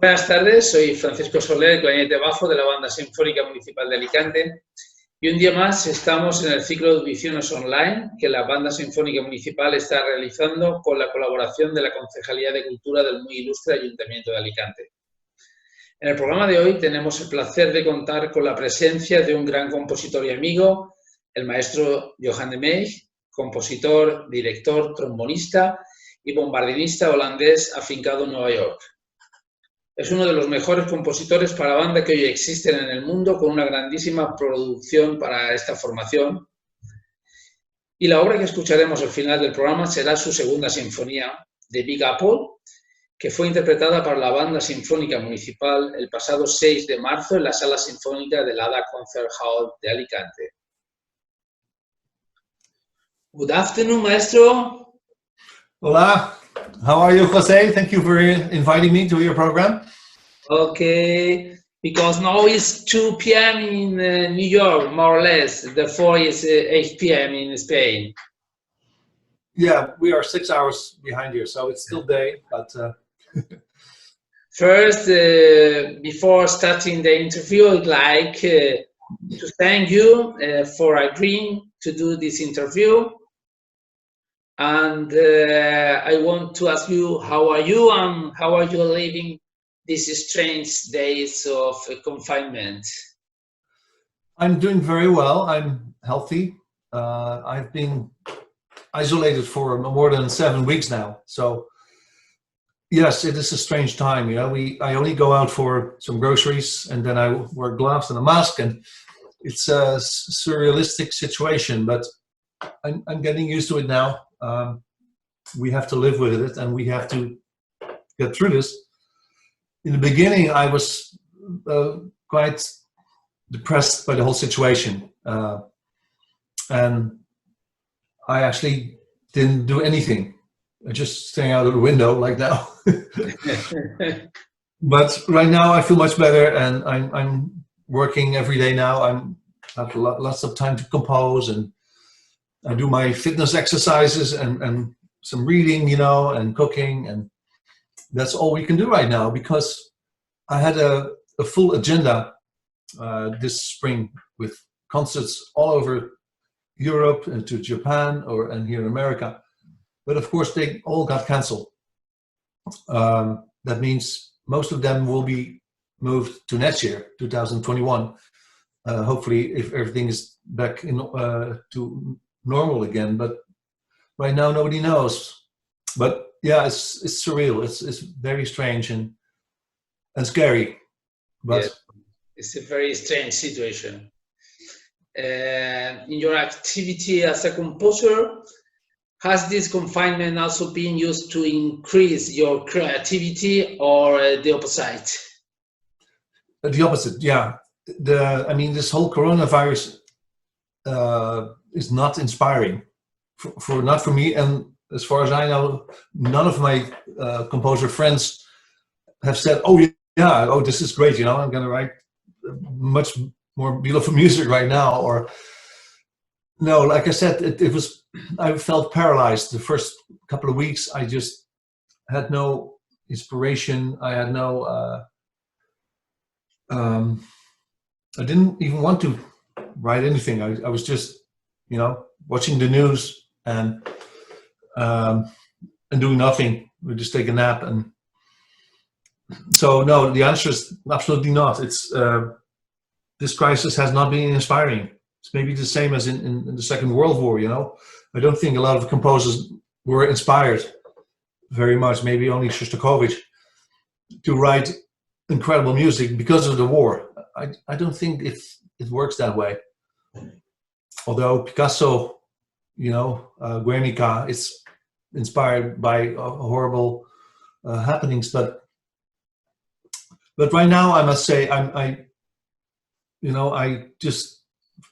Buenas tardes, soy Francisco Soler, clarinete bajo de la Banda Sinfónica Municipal de Alicante y un día más estamos en el ciclo de audiciones online que la Banda Sinfónica Municipal está realizando con la colaboración de la Concejalía de Cultura del muy ilustre Ayuntamiento de Alicante. En el programa de hoy tenemos el placer de contar con la presencia de un gran compositor y amigo, el maestro JOHAN de MEIJ, compositor, director, trombonista y bombardinista holandés afincado en Nueva York. Es uno de los mejores compositores para banda que hoy existen en el mundo, con una grandísima producción para esta formación. Y la obra que escucharemos al final del programa será su segunda sinfonía, de Big Apple, que fue interpretada por la Banda Sinfónica Municipal el pasado 6 de marzo en la Sala Sinfónica del ADA Concert Hall de Alicante. Good afternoon, maestro. Hola, how are you, Jose? Thank you for inviting me to your program. Okay, because now it's 2 p.m. in New York, more or less. Therefore, it's 8 p.m. in Spain. Yeah, we are 6 hours behind you, so it's still day, but... First, before starting the interview, I'd like to thank you for agreeing to do this interview. And I want to ask you, how are you and how are you living these strange days of confinement? I'm doing very well. I'm healthy. I've been isolated for more than 7 weeks now. So yes, it is a strange time. You know, I only go out for some groceries and then I wear gloves and a mask, and it's a surrealistic situation, but I'm getting used to it now. We have to live with it and we have to get through this. In the beginning, I was quite depressed by the whole situation. And I actually didn't do anything. I just staying out of the window like now. But right now I feel much better, and I'm working every day now. I have lots of time to compose, and I do my fitness exercises and some reading, you know, and cooking, and that's all we can do right now, because I had a full agenda this spring with concerts all over Europe and to Japan and here in America. But of course they all got cancelled. That means most of them will be moved to next year, 2021. Hopefully, if everything is back in to normal again. But right now nobody knows. But yeah, it's surreal. It's very strange and scary. But yes, it's a very strange situation. In your activity as a composer, has this confinement also been used to increase your creativity, or the opposite? The opposite, yeah. I mean, this whole coronavirus is not inspiring, not for me, and as far as I know, none of my composer friends have said, "Oh yeah, oh this is great, you know, I'm going to write much more beautiful music right now." Or no, like I said, it was, I felt paralyzed the first couple of weeks. I just had no inspiration. I had no, I didn't even want to write anything. I was just, you know, watching the news and doing nothing. We just take a nap. And so no, the answer is absolutely not. It's this crisis has not been inspiring. It's maybe the same as in the Second World War, you know. I don't think a lot of composers were inspired very much, maybe only Shostakovich, to write incredible music because of the war. I don't think it works that way. Although Picasso, you know, Guernica, is inspired by horrible happenings, but right now I must say I just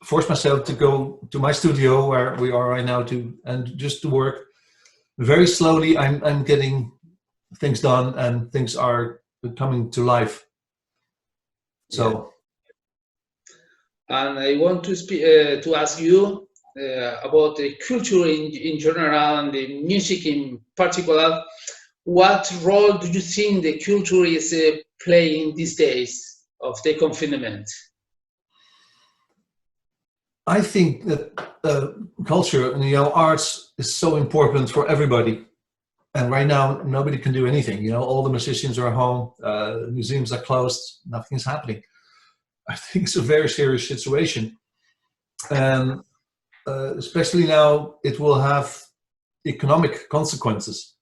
force myself to go to my studio where we are right now and just to work very slowly. I'm getting things done and things are coming to life. So. Yeah. And I want to to ask you about the culture in general and the music in particular. what role do you think the culture is playing these days of the confinement? I think that culture and arts is so important for everybody. And right now, nobody can do anything. All the musicians are home, museums are closed, nothing's happening. I think it's a very serious situation. And especially now, it will have economic consequences.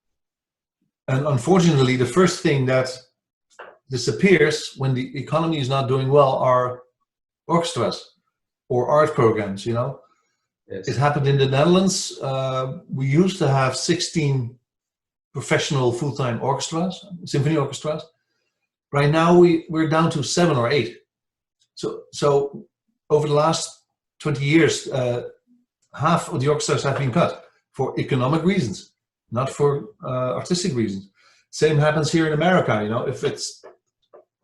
And unfortunately, the first thing that disappears when the economy is not doing well are orchestras or art programs, Yes. It happened in the Netherlands. We used to have 16 professional full-time orchestras, symphony orchestras. Right now we're down to 7 or 8. So over the last 20 years, half of the orchestras have been cut for economic reasons, not for artistic reasons. Same happens here in America.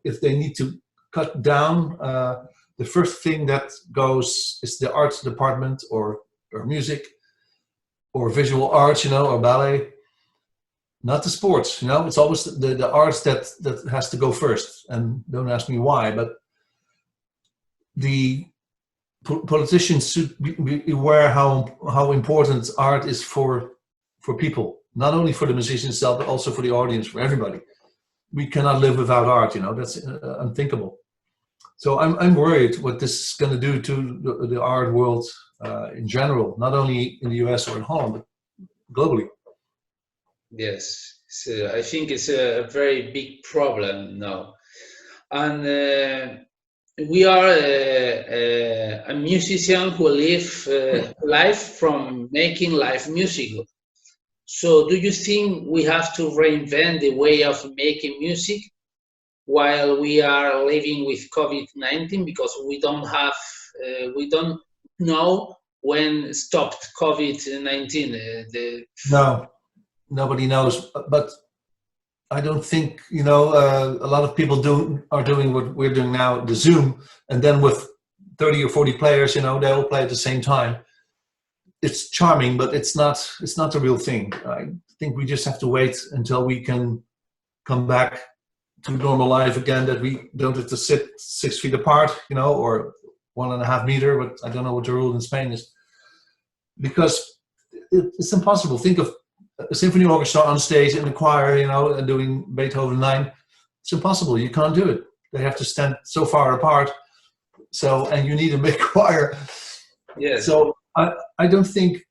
If they need to cut down, the first thing that goes is the arts department or music or visual arts, or ballet. Not the sports, it's always the arts that has to go first. And don't ask me why, but the politicians should be aware how important art is for people, not only for the musicians themselves, but also for the audience, for everybody. We cannot live without art, that's unthinkable. So I'm worried what this is going to do to the art world in general, not only in the US or at home, but globally. Yes, so I think it's a very big problem now. And we are a musician who live life from making live music. So do you think we have to reinvent the way of making music while we are living with COVID-19? Because we don't know when stopped COVID-19. No. Nobody knows, but I don't think, a lot of people are doing what we're doing now, the Zoom, and then with 30 or 40 players, they all play at the same time. It's charming, but it's not the real thing. I think we just have to wait until we can come back to normal life again, that we don't have to sit 6 feet apart, or 1.5 meters, but I don't know what the rule in Spain is. Because it's impossible. Think of a symphony orchestra on stage in the choir, and doing Beethoven 9. It's impossible. You can't do it. They have to stand so far apart. And you need a big choir. Yes. So I don't think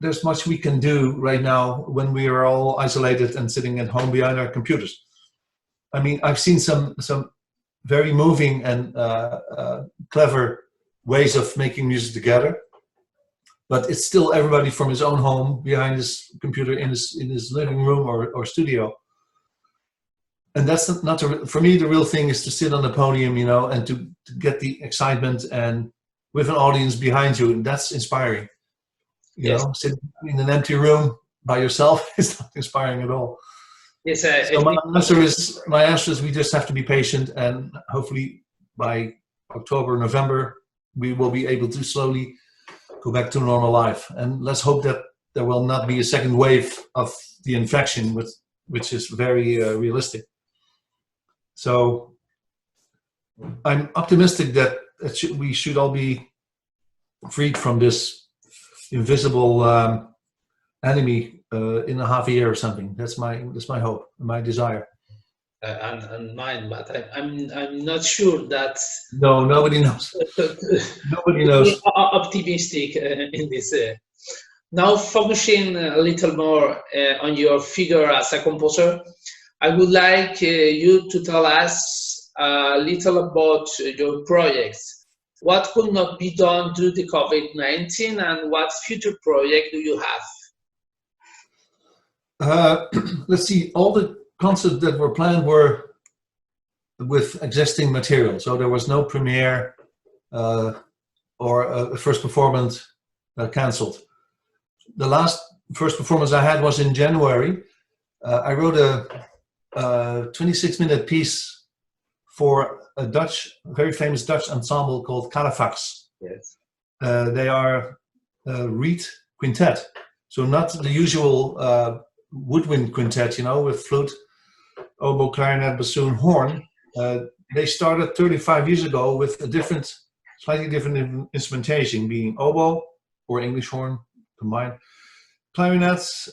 there's much we can do right now when we are all isolated and sitting at home behind our computers. I mean, I've seen some very moving and clever ways of making music together. But it's still everybody from his own home, behind his computer, in his living room or studio. And that's not for me, the real thing is to sit on the podium, and to get the excitement and with an audience behind you. And that's inspiring. Sitting in an empty room by yourself is not inspiring at all. Yes, so my answer is we just have to be patient, and hopefully by October, November, we will be able to slowly go back to normal life. And let's hope that there will not be a second wave of the infection, which is very realistic. So I'm optimistic that we should all be freed from this invisible enemy in a half a year or something. That's my hope, my desire. And mine, but I'm not sure that. No, nobody knows. Nobody knows. We are optimistic in this. Now, focusing a little more on your figure as a composer, I would like you to tell us a little about your projects. What could not be done due to COVID-19, and what future project do you have? Let's see. All the concerts that were planned were with existing material, so there was no premiere or a first performance cancelled. The last first performance I had was in January. I wrote a 26-minute piece for a very famous Dutch ensemble called Carafax. Yes. They are a reed quintet, so not the usual woodwind quintet, you know, with flute, oboe, clarinet, bassoon, horn. They started 35 years ago with a different, slightly different instrumentation, being oboe or English horn combined, clarinets,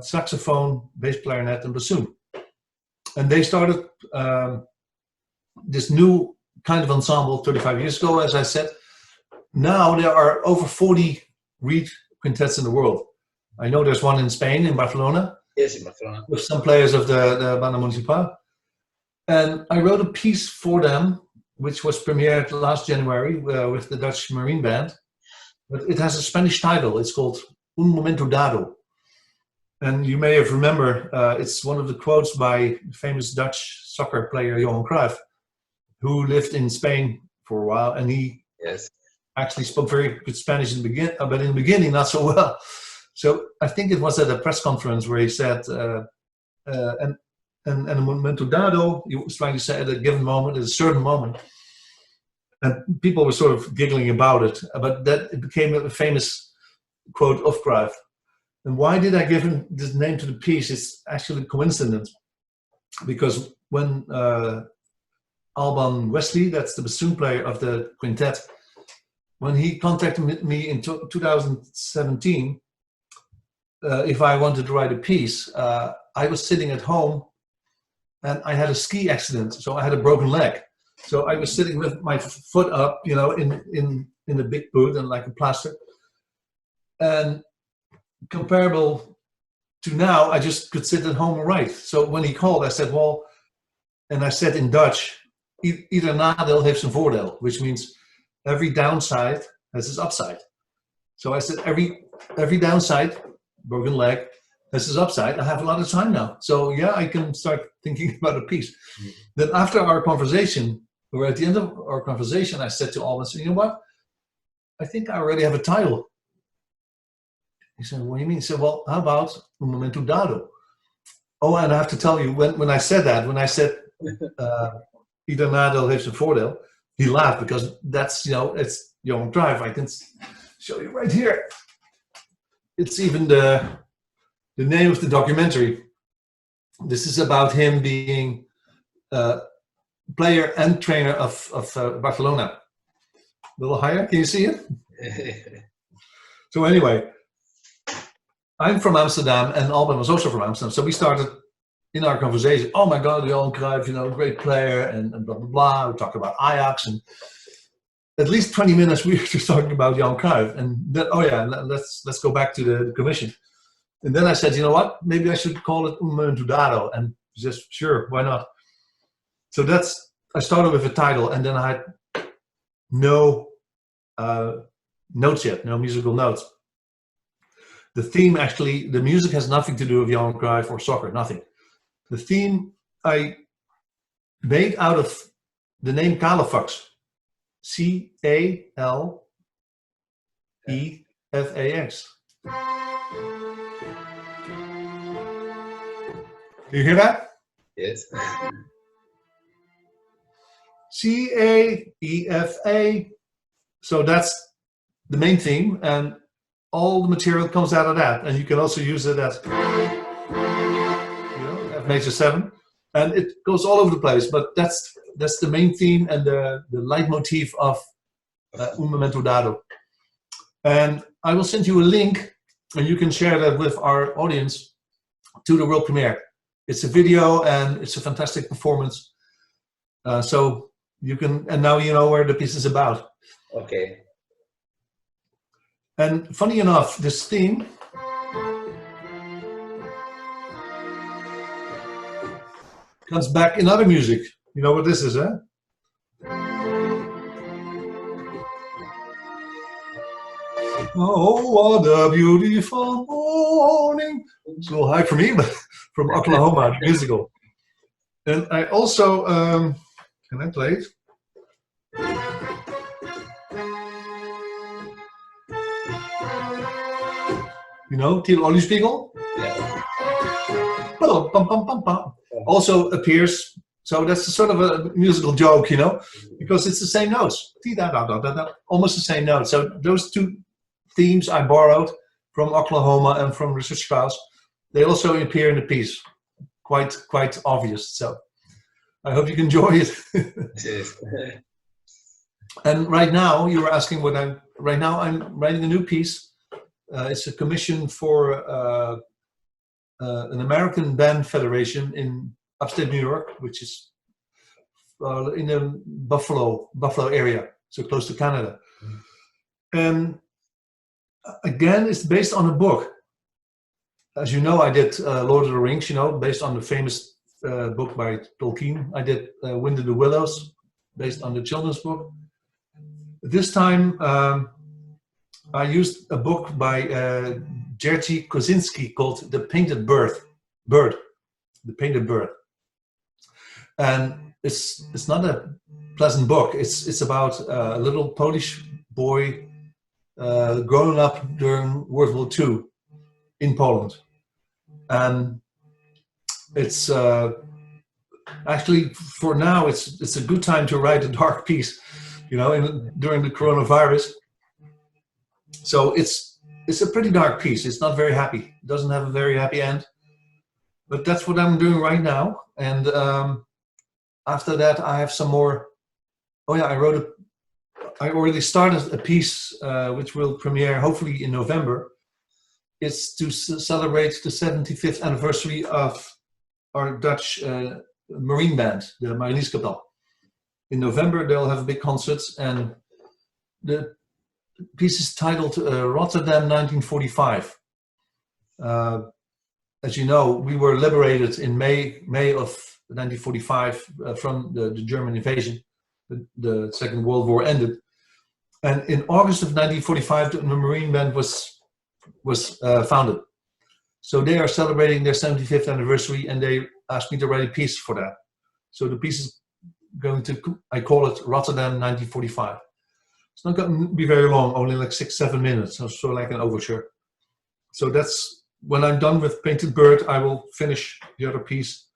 saxophone, bass clarinet, and bassoon. And they started this new kind of ensemble 35 years ago, as I said. Now there are over 40 reed quintets in the world. I know there's one in Spain, in Barcelona. Yes, in Barcelona. With some players of the Banda Municipal. And I wrote a piece for them, which was premiered last January with the Dutch Marine Band. But it has a Spanish title. It's called Un Momento Dado. And you may have remember, it's one of the quotes by famous Dutch soccer player Johan Cruyff, who lived in Spain for a while, and he actually spoke very good Spanish in the beginning, but in the beginning not so well. So I think it was at a press conference where he said, and a momento dado, he was trying to say at a given moment, at a certain moment, and people were sort of giggling about it, but that it became a famous quote of Cruyff. And why did I give him this name to the piece? It's actually a coincidence, because when Alban Wesley, that's the bassoon player of the quintet, when he contacted me in 2017, if I wanted to write a piece, I was sitting at home and I had a ski accident, so I had a broken leg. So I was sitting with my foot up, you know, in a big boot and like a plaster. And comparable to now, I just could sit at home and write. So when he called, I said, well, and I said in Dutch, ieder nadeel heeft zijn voordeel, which means every downside has its upside. So I said, every downside, broken leg, has its upside. I have a lot of time now. So yeah, I can start thinking about a piece. Mm-hmm. Then after our conversation, or at the end of our conversation, I said to Alban, you know what? I think I already have a title. He said, what do you mean? He said, well, how about Un Momento Dado? Oh, and I have to tell you, when I said that, when I said, ieder nadeel heeft zijn voordeel, he laughed, because that's, you know, it's Johan Cruyff. I can show you right here. It's even the name of the documentary. This is about him being player and trainer of Barcelona. A little higher, can you see it? So anyway, I'm from Amsterdam and Alban was also from Amsterdam. So we started in our conversation, oh my God, Johan Cruyff, you know, great player and blah, blah, blah. We talked about Ajax, and at least 20 minutes we were just talking about Johan Cruyff. And then, oh yeah, let's go back to the commission. And then I said, you know what, maybe I should call it Un Momento Dado, and just, sure, why not? So I started with a title, and then I had no notes yet, no musical notes. The theme, actually, the music has nothing to do with Johan Cruyff or soccer, nothing. The theme I made out of the name Calefax, C-A-L-E-F-A-X. You hear that? Yes. C-A-E-F-A. So that's the main theme, and all the material comes out of that. And you can also use it as, you know, F major 7, and it goes all over the place. But that's the main theme and the leitmotif of Un Momento Dado. And I will send you a link, and you can share that with our audience, to the world premiere. It's a video and it's a fantastic performance. So you can, and now you know where the piece is about. Okay. And funny enough, this theme comes back in other music. You know what this is, huh? Oh, what a beautiful morning. It's a little high for me, but from Oklahoma, the musical. And I also, can I play it? You know, Til Oliespiegel? Yeah. Also appears, so that's sort of a musical joke, you know, because it's the same notes. Almost the same notes. So those two themes I borrowed from Oklahoma and from Research Files, they also appear in the piece, quite obvious. So I hope you can enjoy it. Yes. And right now, you were asking what I'm writing a new piece. It's a commission for an American band federation in upstate New York, which is in the Buffalo area, so close to Canada. And again, it's based on a book. As you know, I did Lord of the Rings, based on the famous book by Tolkien. I did Wind in the Willows, based on the children's book. This time, I used a book by Jerzy Kosinski called The Painted Bird. The Painted Bird. And it's not a pleasant book. It's about a little Polish boy growing up during World War II in Poland. And it's actually, for now, it's a good time to write a dark piece, during the coronavirus. So it's a pretty dark piece. It's not very happy. It doesn't have a very happy end. But that's what I'm doing right now. And after that, I have some more. Oh yeah, I already started a piece which will premiere hopefully in November. It's to celebrate the 75th anniversary of our Dutch marine band, the Marinierskapel. In November, they'll have big concerts, and the piece is titled Rotterdam 1945. As you know, we were liberated in May of 1945 from the German invasion. The Second World War ended. And in August of 1945, the Marine Band was founded. So they are celebrating their 75th anniversary, and they asked me to write a piece for that. So the piece is going to, I call it Rotterdam 1945. It's not going to be very long, only like 6-7 minutes, so like an overture. So that's, when I'm done with Painted Bird, I will finish the other piece,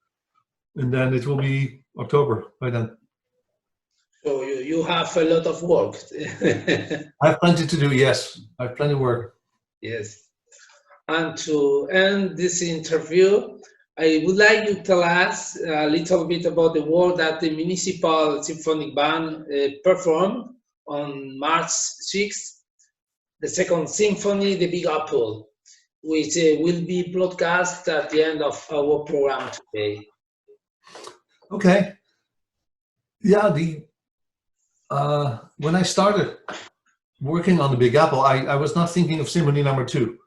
and then it will be October by then. So you have a lot of work. I have plenty to do, yes. I have plenty of work. Yes. And to end this interview, I would like you to tell us a little bit about the work that the Municipal Symphonic Band performed on March 6th, the second symphony, The Big Apple, which will be broadcast at the end of our program today. Okay. Yeah, when I started working on The Big Apple, I was not thinking of Symphony No. 2.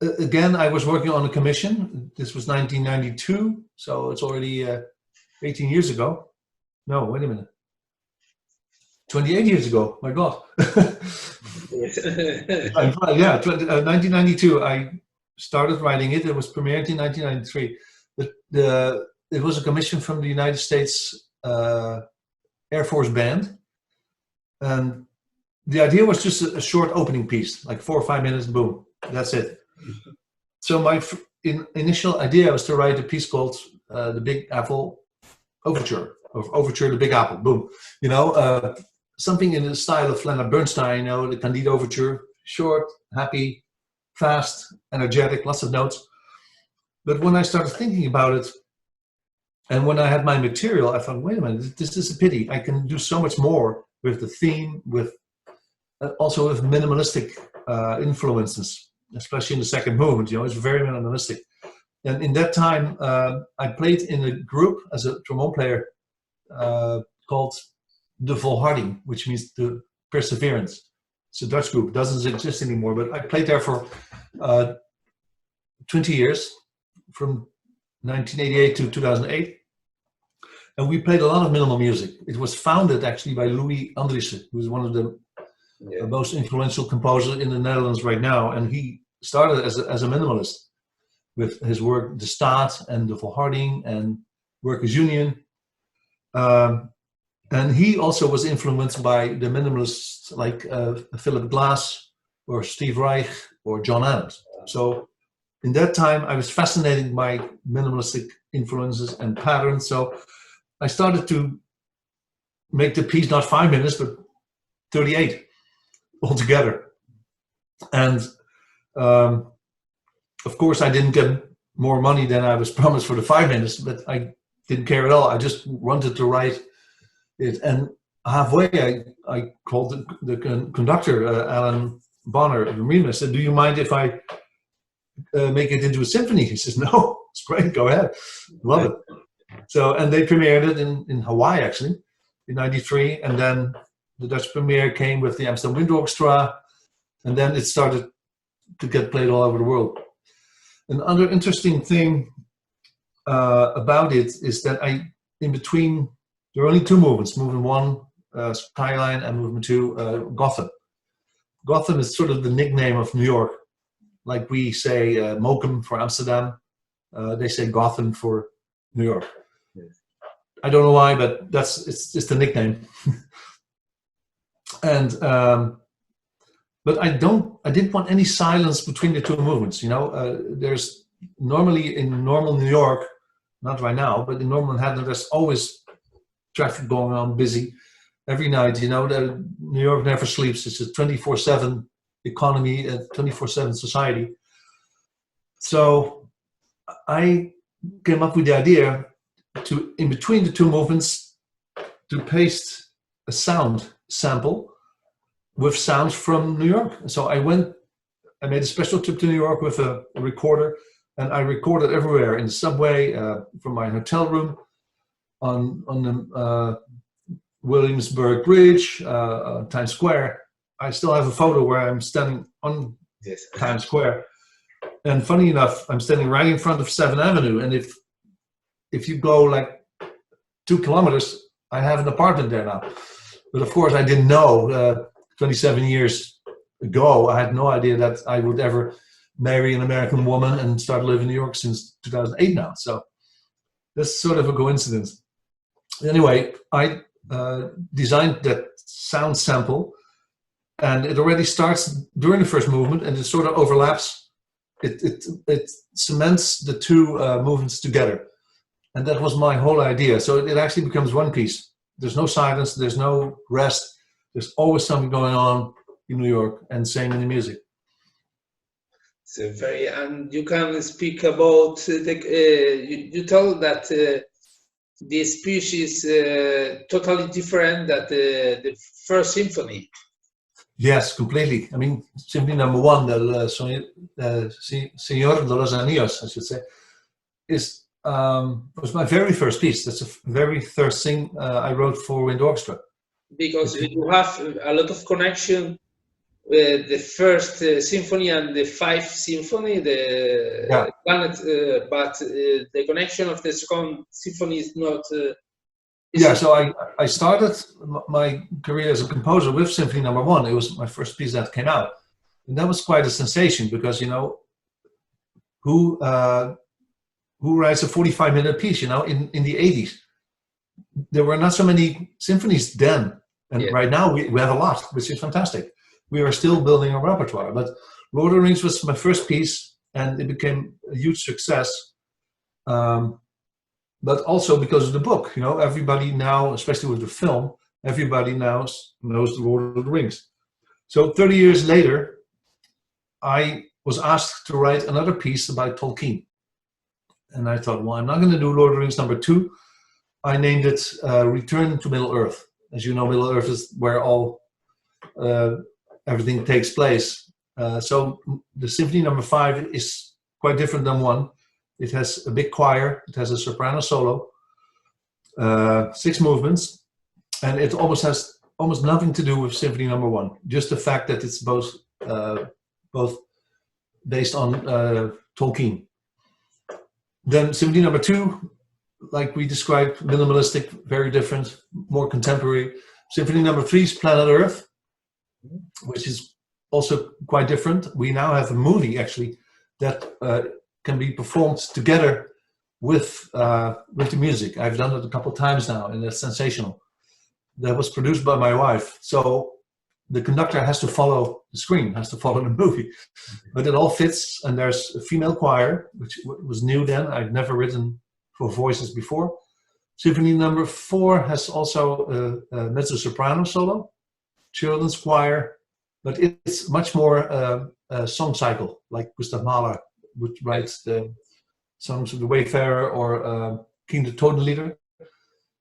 Again, I was working on a commission. This was 1992, so it's already 18 years ago. No, wait a minute. 28 years ago, my God. Yeah, 1992, I started writing it. It was premiered in 1993. It was a commission from the United States Air Force Band. And the idea was just a short opening piece, like 4 or 5 minutes, boom, that's it. So my initial idea was to write a piece called The Big Apple Overture, or Overture, The Big Apple, boom. Something in the style of Leonard Bernstein, the Candide Overture, short, happy, fast, energetic, lots of notes. But when I started thinking about it, and when I had my material, I thought, wait a minute, this is a pity. I can do so much more with the theme, with also with minimalistic influences, especially in the second movement. It's very minimalistic. And in that time, I played in a group as a trombone player called De Volharding, which means the perseverance. It's a Dutch group, doesn't exist anymore, but I played there for 20 years, from 1988 to 2008. And we played a lot of minimal music. It was founded actually by Louis Andriessen, who's one of the most influential composers in the Netherlands right now. And he started as a minimalist with his work De Staat and De Volharding and Workers' Union. And he also was influenced by the minimalists like Philip Glass or Steve Reich or John Adams. So in that time, I was fascinated by minimalistic influences and patterns. So I started to make the piece not 5 minutes, but 38 altogether. And of course, I didn't get more money than I was promised for the 5 minutes, but I didn't care at all. I just wanted to write it. And halfway, I called the conductor, Alan Bonner, I said, do you mind if I make it into a symphony? He says, no, it's great, go ahead. Love it. So, and they premiered it in Hawaii, actually, in '93. And then the Dutch premiere came with the Amsterdam Wind Orchestra. And then it started to get played all over the world. Another interesting thing about it is that in between, there are only 2 movements. Movement 1, Skyline, and movement 2, Gotham. Gotham is sort of the nickname of New York. Like we say Mokum for Amsterdam, they say Gotham for New York. Yes. I don't know why, but it's just the nickname. And but I didn't want any silence between the 2 movements. You know, there's normally in normal New York, not right now, but in normal Manhattan, there's always traffic going on, busy every night. You know, New York never sleeps. It's a 24/7 economy, a 24/7 society. So I came up with the idea to, in between the 2 movements, to paste a sound sample with sounds from New York. So I made a special trip to New York with a recorder, and I recorded everywhere, in the subway, from my hotel room, on the Williamsburg Bridge, Times Square. I still have a photo where I'm standing on Times Square. And funny enough, I'm standing right in front of 7th Avenue. And if you go like 2 kilometers, I have an apartment there now. But of course, I didn't know. 27 years ago, I had no idea that I would ever marry an American woman and start living in New York since 2008 now. So that's sort of a coincidence. Anyway, I designed that sound sample, and it already starts during the first movement, and it sort of overlaps. It cements the 2 movements together. And that was my whole idea. So it actually becomes one piece. There's no silence, there's no rest. There's always something going on in New York, and same in the music. So and you can speak about you told that this piece is totally different than the first symphony. Yes, completely. I mean, Symphony number 1, the Señor de los Anillos, I should say, was my very first piece. That's the very first thing I wrote for wind orchestra. Because you have a lot of connection with the first symphony and the 5th symphony, planet, but the connection of the second symphony is not. Yeah, so I started my career as a composer with Symphony number 1. It was my first piece that came out, and that was quite a sensation because, you know, who writes a 45-minute piece? You know, in the 80s. There were not so many symphonies then, and right now we have a lot, which is fantastic. We are still building a repertoire, but Lord of the Rings was my first piece, and it became a huge success. But also because of the book, you know, everybody now, especially with the film, everybody now knows the Lord of the Rings. So 30 years later, I was asked to write another piece about Tolkien, and I thought, well, I'm not going to do Lord of the Rings number 2. I named it Return to Middle Earth. As you know, Middle Earth is where all everything takes place. So the Symphony number 5 is quite different than 1. It has a big choir. It has a soprano solo, 6 movements, and it has almost nothing to do with Symphony number 1. Just the fact that it's both based on Tolkien. Then Symphony number 2. Like we described, minimalistic, very different, more contemporary. Symphony number 3 is Planet Earth, which is also quite different. We now have a movie, actually, that can be performed together with the music. I've done it a couple of times now, and it's sensational. That was produced by my wife. So the conductor has to follow the screen, has to follow the movie. But it all fits, and there's a female choir, which was new then. I've never written for voices before. Symphony number 4 has also a mezzo-soprano solo, children's choir, but it's much more a song cycle, like Gustav Mahler which writes the songs of the Wayfarer or King the Totenlieder.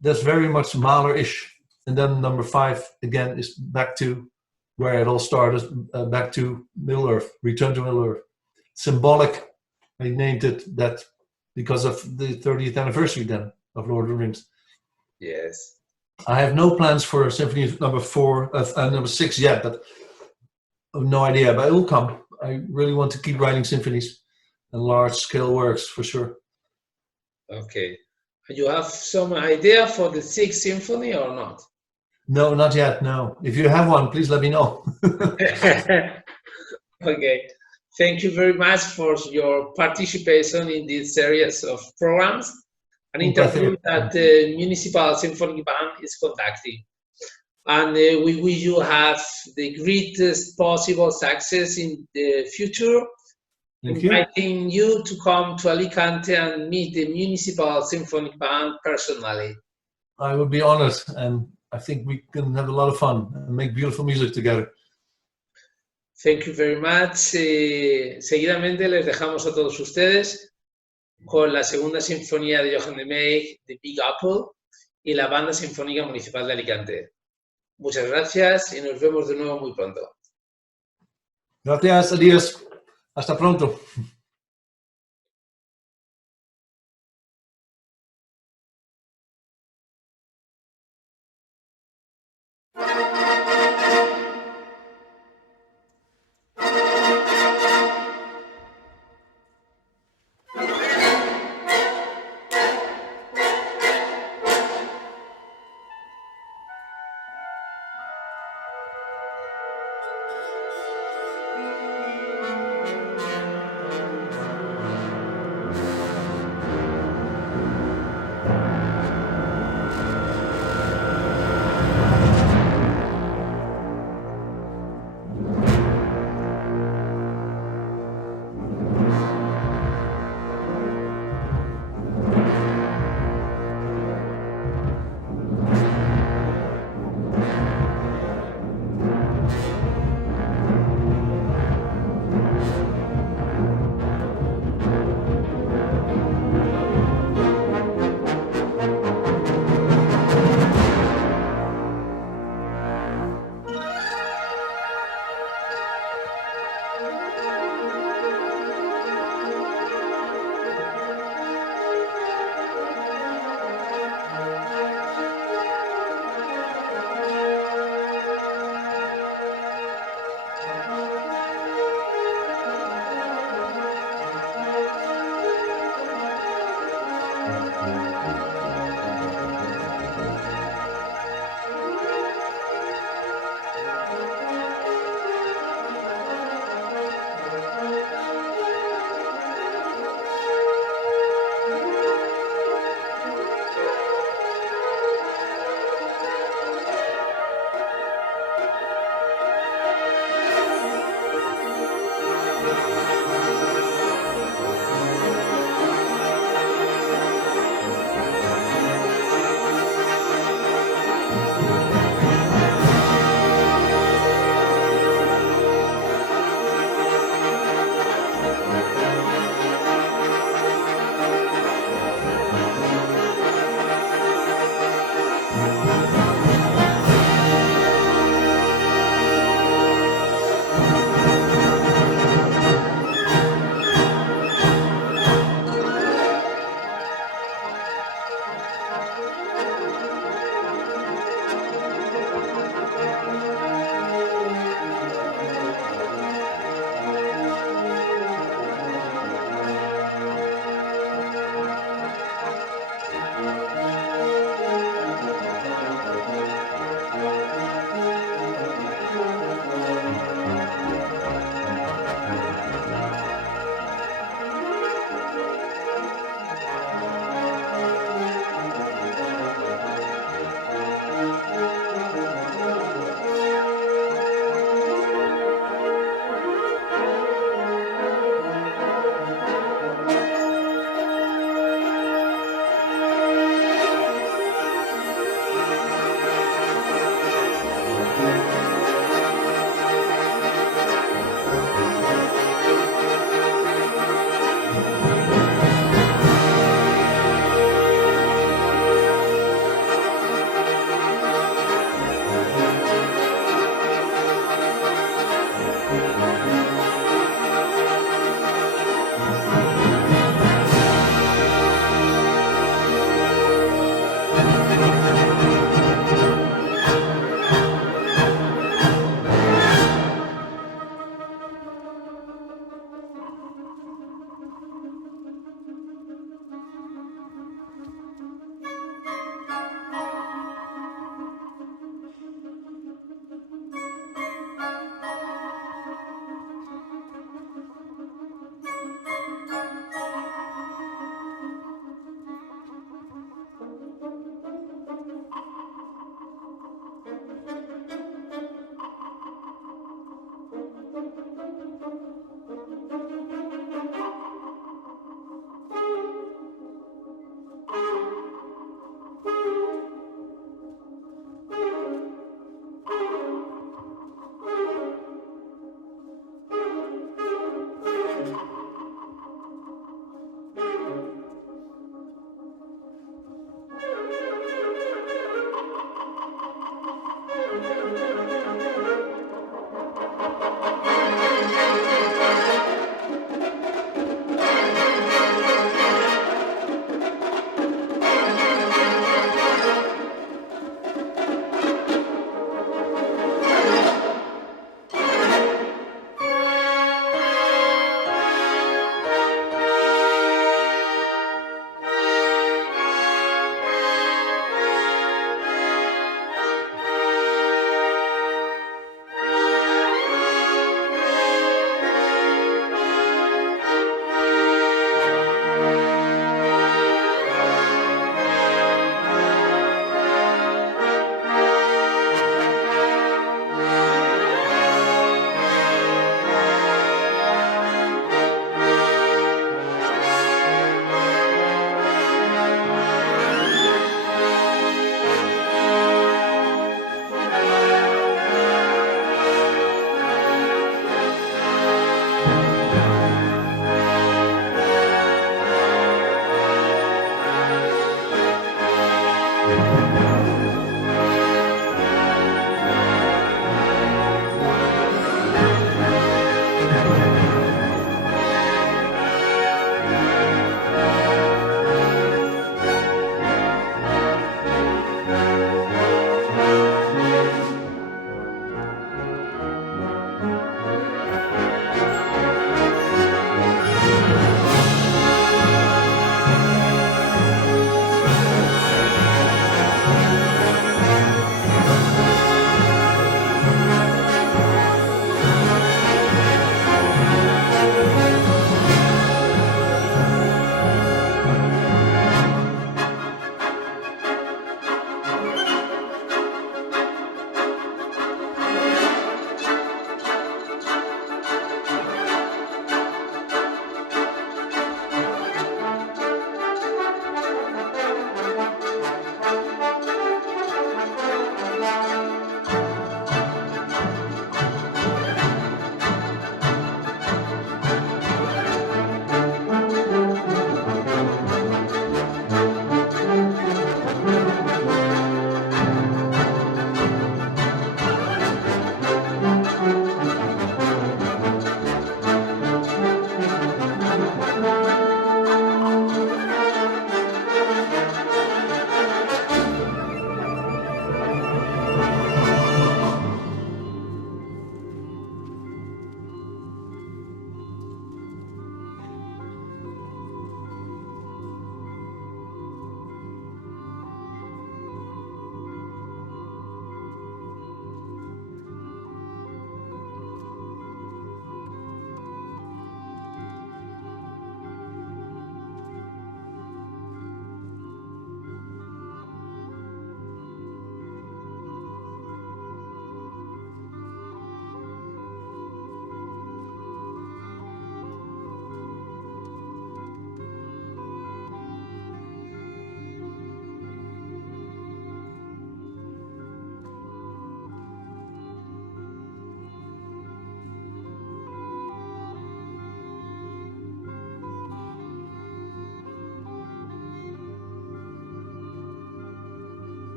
That's very much Mahler-ish. And then number 5 again is back to where it all started, back to Middle Earth, Return to Middle Earth. Symbolic, I named it that because of the 30th anniversary then of Lord of the Rings. Yes. I have no plans for symphony number 6 yet, but I have no idea, but it will come. I really want to keep writing symphonies and large-scale works for sure. Okay. You have some idea for the 6th symphony or not? No, not yet, no. If you have one, please let me know. Okay. Thank you very much for your participation in this series of programs, an interview that the Municipal Symphonic Band is conducting. And we wish you have the greatest possible success in the future. Inviting you to come to Alicante and meet the Municipal Symphonic Band personally. I would be honored, and I think we can have a lot of fun and make beautiful music together. Thank you very much. Seguidamente les dejamos a todos ustedes con la segunda sinfonía de Johan de Meij, The Big Apple, y la Banda Sinfónica Municipal de Alicante. Muchas gracias y nos vemos de nuevo muy pronto. Gracias, adiós. Hasta pronto.